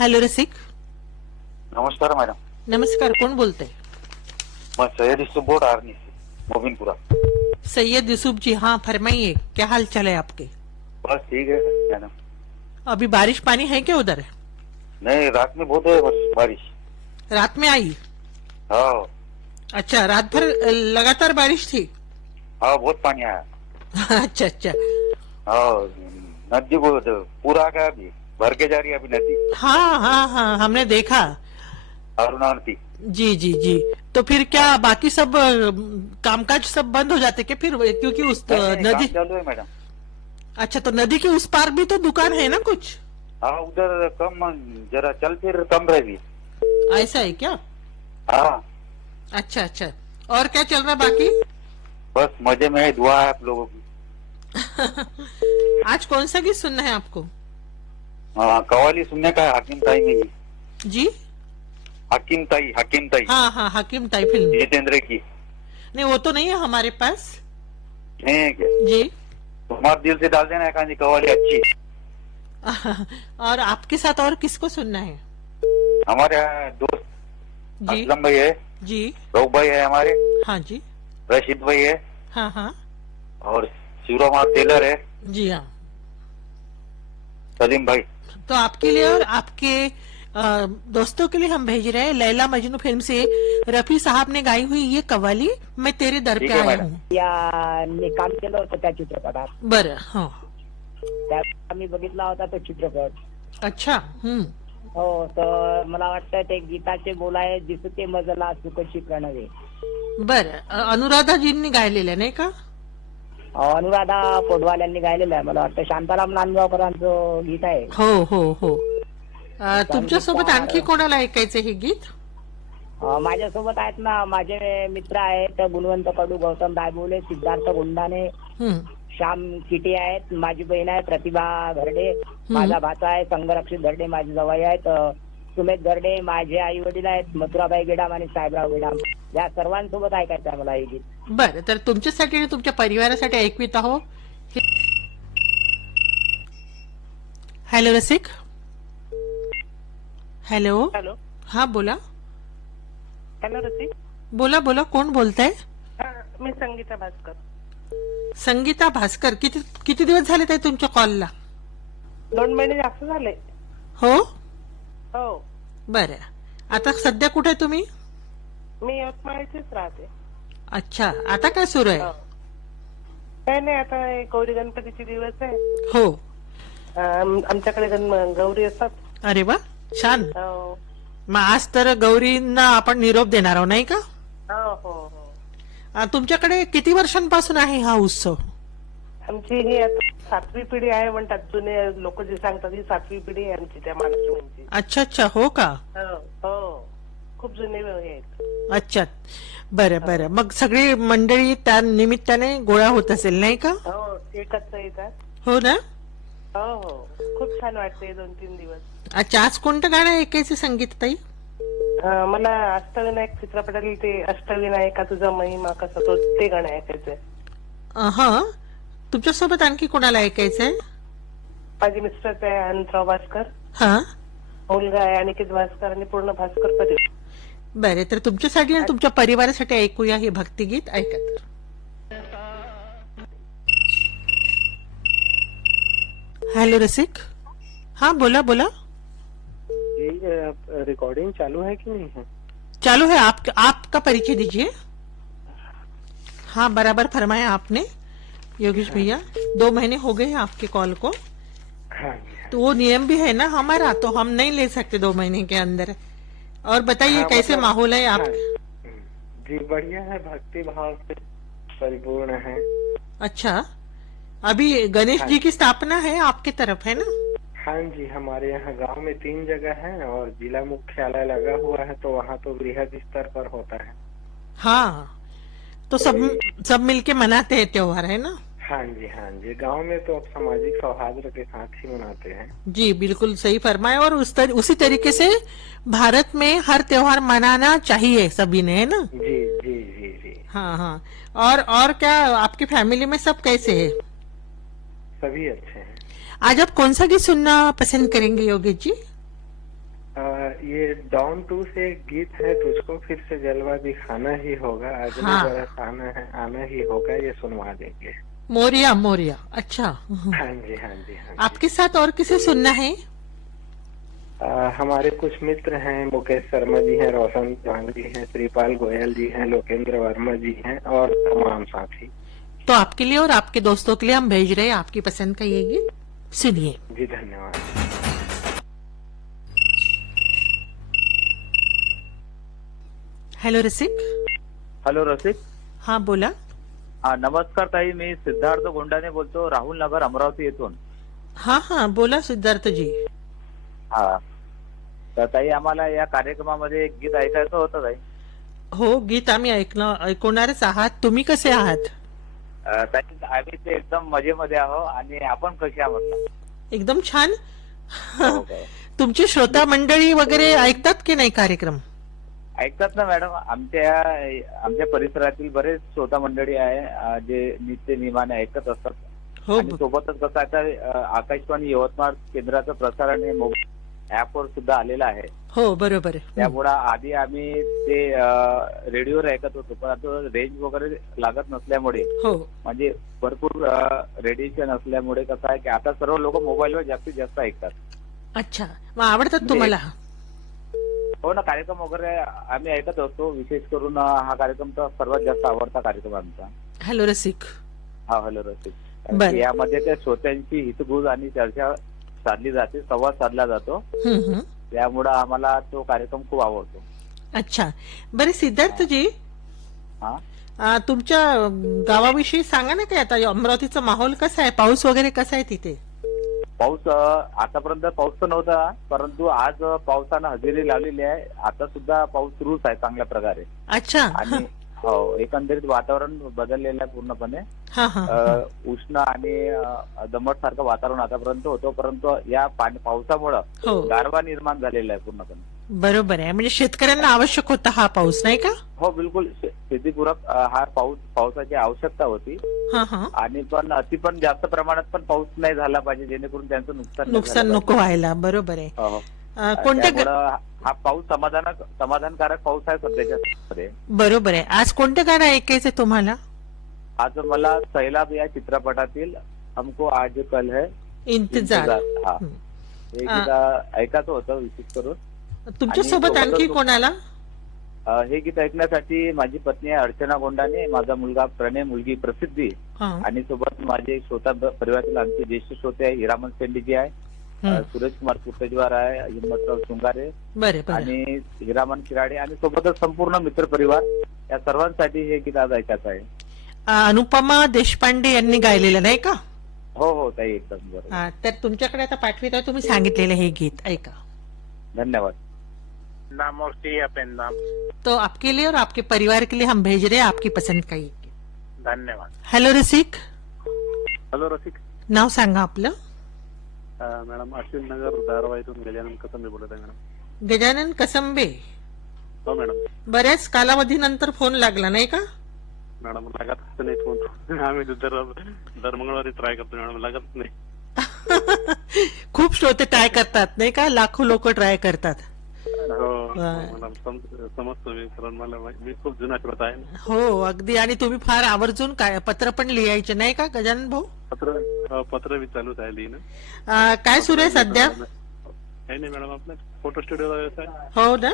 Hello रसिक. नमस्कार madam. नमस्कार, कोण बोलते? मैं सैयद यूसुफ बोल आर्मी से मोबिनपुरा। सैयद यूसुफ जी, हाँ फरमाइए, क्या हाल चाल है आपके? बस ठीक है मैडम। अभी बारिश पानी है क्या उधर? नहीं, रात में बहुत है बस बारिश। रात में आई? हाँ अच्छा, रात भर लगातार बारिश थी? हाँ, बहुत पानी आया। अच्छा अच्छा। हाँ, नदी बहुत पूरा आ गया, अभी भर के जा रही है अभी नदी। हाँ हाँ हाँ, हमने देखा। अरुणा नदी। जी जी जी। तो फिर क्या बाकी सब कामकाज सब बंद हो जाते क्या फिर, क्योंकि उस नदी काम चालू है मैडम। अच्छा, तो नदी के उस पार भी तो दुकान है ना कुछ? हाँ, उधर कम, जरा चल फिर कम रहेगी। ऐसा है क्या? हाँ। अच्छा अच्छा। और क्या चल रहा है बाकी? बस मजे में है, दुआ है आप लोगों की। आज कौन सा गीत सुनना है आपको? हाँ, कवाली सुनने का है हकीम ताई में ही। जी, हकीम ताई। हाँ हाँ, हकीम ताई फिल्म। जितेंद्र की। नहीं, वो तो नहीं है हमारे पास। नहीं है क्या? जी। तुम्हारे दिल से डाल देना एक आधी कवाली अच्छी। और आपके साथ और किसको सुनना है? हमारे यहाँ दोस्त जी असलम भाई है, जी। रऊफ भाई है हमारे, हाँ जी। रशीद भाई है, हाँ हाँ। और शिवराम टेलर है, जी हाँ। सलीम भाई। तो आपके लिए और आपके दोस्तों के लिए हम भेज रहे हैं लैला मजनू फिल्म से रफी साहब ने गाई हुई ये कव्वाली, मैं तेरे दर ठीक पे है आया मॅडम. हूँ. यांनी काम केलं होतं त्या चित्रपटात. बरं. हो. त्यात आम्ही बघितला होता तो चित्रपट. अच्छा. हो, तर मला वाटतं ते गीताचे बोल आहे, दिसते मजला सुखशी प्रणवे. बरं. अनुराधाजींनी गायलेलं नाही का? अनुराधा पोडवाल यांनी गायलेलं आहे. मला वाटतं शांताराम नांदगावकरांचं गीत आहे. हो हो हो. तुमच्यासोबत आणखी कोणाला ऐकायचं हे गीत? माझ्यासोबत आहेत ना, माझे मित्र आहेत गुणवंत कडू, गौतम दायबोले, सिद्धार्थ गुंडाने, श्याम किटे आहेत, माझी बहीण आहे प्रतिभा घरडे, माझा भाचा आहे संगरक्षित घरडे, माझी जवाई आहेत सुमेध घरडे, माझे आई वडील आहेत मथुराबाई गेडाम आणि साहेबराव गेडाम. या सर्वांसोबत ऐकायचं आहे मला हे गीत. बरं, तर तुमच्यासाठी आणि तुमच्या परिवारासाठी ऐकवित आहो. हॅलो रसिक. हॅलो. हॅलो. हा बोला. हॅलो रसिक. बोला बोला, कोण बोलताय? मी संगीता भास्कर. संगीता भास्कर. किती किती दिवस झाले ताई तुमच्या कॉलला? 2 महिने जास्त झाले. हो हो. बरं. आता सध्या कुठे आहे तुम्ही? मी यवतमाळचीच राहते. अच्छा, आता काय सुरू आहे? काय नाही, आता गौरी गणपतीचे दिवस आहे. हो. आमच्याकडे गौरी असतात. अरे वा, छान. हो मग आज तर गौरींना आपण निरोप देणार आहोत नाही का? हो हो. तुमच्याकडे किती वर्षांपासून आहे हा उत्सव? आमची ही आता 7वी पिढी आहे म्हणतात, जुने लोक जे सांगतात ही 7वी पिढी आहे आमची त्या महालक्ष्मीची. अच्छा अच्छा, हो का? हो, खूप जुने हे आहेत. अच्छा, बरं बरं. मग सगळी मंडळी त्या निमित्ताने गोळा होत असेल नाही का? हो, एकत्र येतात. हो ना. हो हो, खूप छान वाटते 2-3 दिवस. अच्छा, आज कोणतं गाणं ऐकायचं संगीत ताई? मला अष्टविनायक चित्रपटातील ते अष्टविनायका तुझा महिमा कसा, तो ते गाणं ऐकायचंय. हा, तुमच्यासोबत आणखी कोणाला ऐकायचंय? माझे मिस्टर ते अनंतराव भास्कर, हा, मुलगा आहे अनिकेत भास्कर आणि पूर्ण भास्कर पती. बरे, तर तुमच्यासाठी आणि तुमच्या परिवारासाठी ऐकूया हे भक्तिगीत. ऐका तर. हेलो रसिक. हाँ बोला बोला. जी, रिकॉर्डिंग चालू है कि नहीं है? चालू है. आपका परिचय दीजिए. हाँ, बराबर फरमाया आपने योगेश भैया. 2 महीने हो गए हैं आपके कॉल को. हाँ. तो वो नियम भी है ना हमारा, तो हम नहीं ले सकते 2 महीने के अंदर. और बताइए, हाँ, कैसे मतलब, माहौल है आप? हाँ, जी बढ़िया है, भक्ति भाव से परिपूर्ण है. अच्छा, अभी गणेश जी की स्थापना है आपके तरफ, है ना? हाँ जी, हमारे यहाँ गांव में 3 जगह है और जिला मुख्यालय लगा हुआ है, तो वहाँ तो बृहद स्तर पर होता है. हाँ, तो सब मिलके मनाते हैं त्योहार, है ना? हाँ जी, गांव में तो अब सामाजिक सौहार्द के साथ ही मनाते हैं. जी बिल्कुल सही फरमाया. और उसी तरीके से भारत में हर त्योहार मनाना चाहिए सभी ने, है ना? जी जी जी जी. हाँ हाँ. और क्या आपकी फैमिली में सब कैसे है? सभी अच्छे हैं. आज आप कौन सा गीत सुनना पसंद करेंगे योगेश जी? ये डॉन 2 से एक गीत है, तुझको फिर से जलवा दिखाना ही होगा, अगली हाँ। बरस आना ही होगा, ये सुनवा देंगे। मोरिया मोरिया, अच्छा। हाँ जी, हाँ जी, हाँ जी। आपके साथ और किसे सुनना है? हमारे कुछ मित्र हैं, मुकेश शर्मा जी हैं, रोशन चौहान जी हैं, श्रीपाल गोयल जी हैं, लोकेंद्र वर्मा जी हैं और तमाम साथी। तो आपके लिए और आपके दोस्तों के लिए हम भेज रहे हैं आपकी पसंद का ये गीत, सुनिए। जी धन्यवाद। हॅलो रसिक. हॅलो रसिक. हा बोला. हा नमस्कार ताई, मी सिद्धार्थ गोंडाने बोलतो, राहुल नगर अमरावती येथून. हा हा बोला सिद्धार्थजी. हा तर ताई, आम्हाला या कार्यक्रमामध्ये एक गीत ऐकायचं होतं ताई. हो, गीत आम्ही ऐकणारच आहात. तुम्ही कसे आहात? ताई आम्ही ते एकदम मजेमध्ये आहो, आणि आपण कशी आहात म्हटलं? एकदम छान. हो काय? तुमची श्रोता मंडळी वगैरे ऐकतात की नाही कार्यक्रम? ऐकतात ना मॅडम. आमच्या परिसरातील बरेच श्रोता मंडळी आहे जे नित्य नियमाने ऐकत असतात. हो आणि सोबतच कसं आता आकाशवाणी यवतमाळ केंद्राचं प्रसारण हे मोबाईल ऍपवर सुद्धा आलेलं आहे. हो बरोबर. त्यामुळं आधी आम्ही ते रेडिओवर ऐकत होतो, पण आता रेंज वगैरे लागत नसल्यामुळे, हो म्हणजे भरपूर रेडिएशन असल्यामुळे कसं आहे की आता सर्व लोक मोबाईलवर जास्तीत जास्त ऐकतात. अच्छा, मग आवडतात तुम्हाला? हो ना, कार्यक्रम वगैरे आम्ही ऐकत असतो. विशेष करून हा कार्यक्रम तर सर्वात जास्त आवडता कार्यक्रम आमचा. हॅलो रसिक. हा हॅलो रसिक. बरं. यामध्ये त्या श्रोत्यांची हितगुज आणि चर्चा साधली जाते, संवाद साधला जातो. हम्म. त्यामुळं आम्हाला तो कार्यक्रम खूप आवडतो. अच्छा, बरे सिद्धार्थजी, हा तुमच्या गावाविषयी सांगा ना. काय आता अमरावतीचा माहोल कसा आहे? पाऊस वगैरे कसा आहे तिथे? पाऊस आतापर्यंत पाऊस तर नव्हता, परंतु आज पावसानं हजेरी लावलेली आहे. आता सुद्धा पाऊस सुरूच आहे चांगल्या प्रकारे. अच्छा. आणि हो, एकंदरीत वातावरण बदललेलं आहे पूर्णपणे. हा हा. उष्ण आणि दमट सारखं वातावरण आतापर्यंत होतं, परंतु या पावसामुळं हो गारवा निर्माण झालेला आहे पूर्णपणे. बरोबर आहे. म्हणजे शेतकऱ्यांना आवश्यक होता हा पाऊस, नाही का? हो बिलकुल, शेतीपूरक हा पावसाची आवश्यकता होती. हा हा. आणि पण अति पण जास्त प्रमाणात पण पाऊस नाही झाला पाहिजे, जेणेकरून त्यांचं नुकसान नको व्हायला. बरोबर आहे. हो. कोणत्या त्यामुळं हा पाऊस समाधानकारक पाऊस आहे सध्याच्या मध्ये. बरोबर आहे. आज कोणतं गाणं ऐकायचं तुम्हाला? आज मला सैलाब या चित्रपटातील हमको आज कल है इंतजार. हा हे गीत ऐकायचं होतं विशेष करून. तुमच्या सोबत आणखी कोणाला? हे गीत ऐकण्यासाठी माझी पत्नी अर्चना गोंडाने, माझा मुलगा प्रणय, मुलगी प्रसिद्धी, हा. आणि सोबत माझे श्रोता परिवारातील आमचे ज्येष्ठ श्रोते आहे हिरामन सेंडीजी आहे, सुरेश कुमार कुर्तेजवार आहे, हिम्मतराव शृंगारे बरे आणि हिरामन किराडे, आणि सोबतच संपूर्ण मित्र परिवार, या सर्वांसाठी हे गीत आज ऐकायचं आहे. अनुपमा देशपांडे यांनी गायलेलं, नाही का? हो हो ताई, एकदम बरोबर. तर तुमच्याकडे आता पाठवित आहे, तुम्ही सांगितलेलं हे गीत ऐका. धन्यवाद. नाम और नाम। तो आपके लिए और आपके परिवार के लिए हम भेज रहे हैं आपकी पसंद का ये गीत. धन्यवाद. हॅलो रसिक. हॅलो रसिक. नाव सांगा आपलं. मॅडम अश्विन नगर धारावाईतून गजानन कसंबे बोलत आहे मॅडम. गजानन कसंबे. हो मॅडम. बऱ्याच कालावधीनंतर फोन लागला, नाही का? मॅडम लागत नाही फोन. आम्ही दर मंगळवारी ट्राय करतो मॅडम, लागत नाही. खूप श्रोते ट्राय करतात, नाही का? लाखो लोक ट्राय करतात. हो मॅडम, समजतो मी, कारण मी खूप जुना श्रोता आहे. हो अगदी. आणि तुम्ही फार आवर्जून काय पत्र पण लिहायचे, नाही का गजानन भाऊ? पत्र बी चालूच आहे लिहिणं. काय सुरू आहे सध्या? काही नाही मॅडम, आपलं फोटो स्टुडिओ व्यवसाय. हो ना.